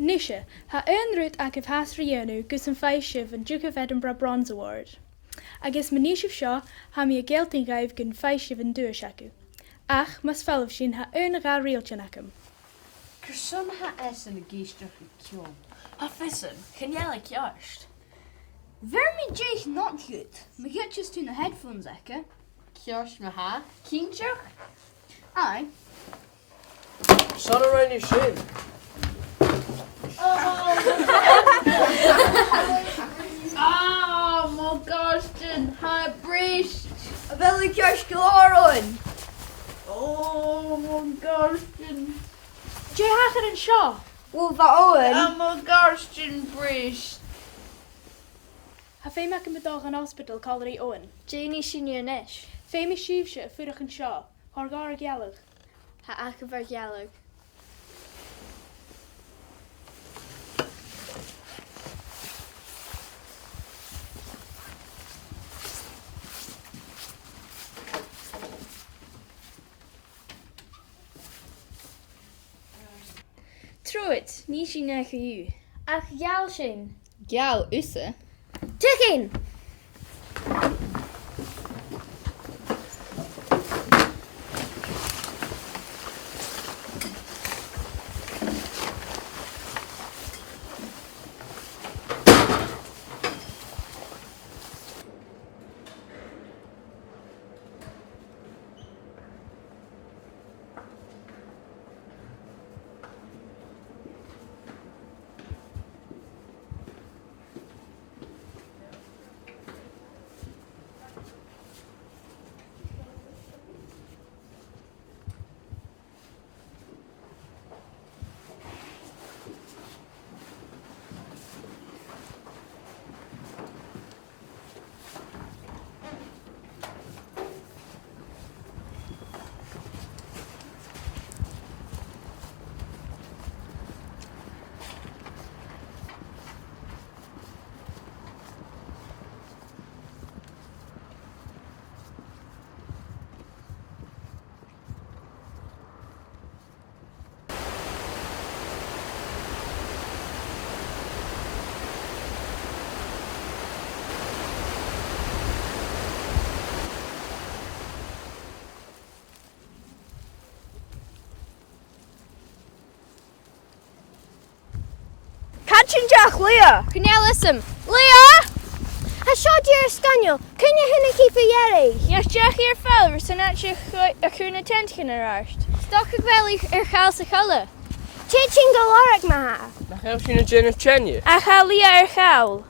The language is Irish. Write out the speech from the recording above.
Nisha, ha route ag bhriseadh gus an faigh an Duke of Edinburgh Bronze Award. Agus maníisih seo ha mi a gealtain gaibh gon faigh an Deuchainn. Ach, mas falbh sin ha gá rialtin acham. Cyrson ha yn y geisteach y cion. Ha fissen, gealladh ceart. Ver mi jeich not goed. Me get just in the headphones ecke. Cios me ha? Ciintioch? Aye. Son around your shin. Ah, mo gastin, ha brist. A belly kers galaron. Oh, mo gastin. Jay hachar an seo. Well, va Owen. Ah, mo gastin brist. Ha féim ac yn bydog an hospital Collery Owen. Janie sin nish. Féim I sibh se a fudach an seo. Har gar a gealladh. Ha acabar gealladh. Truit, ní sin necha yw. Ach geal sin. Gal usse? Deuchainn! Catchin Leah. Cornelism. Leah! I shot your scaniel. Can you hinna keep a yerry? Yes, Jack here falbh, so not you a cruna tent can arrest. Stock a belly chaos a choille. Teaching galaric maha. Nach heb je een Deuchainn? A chalia chawl.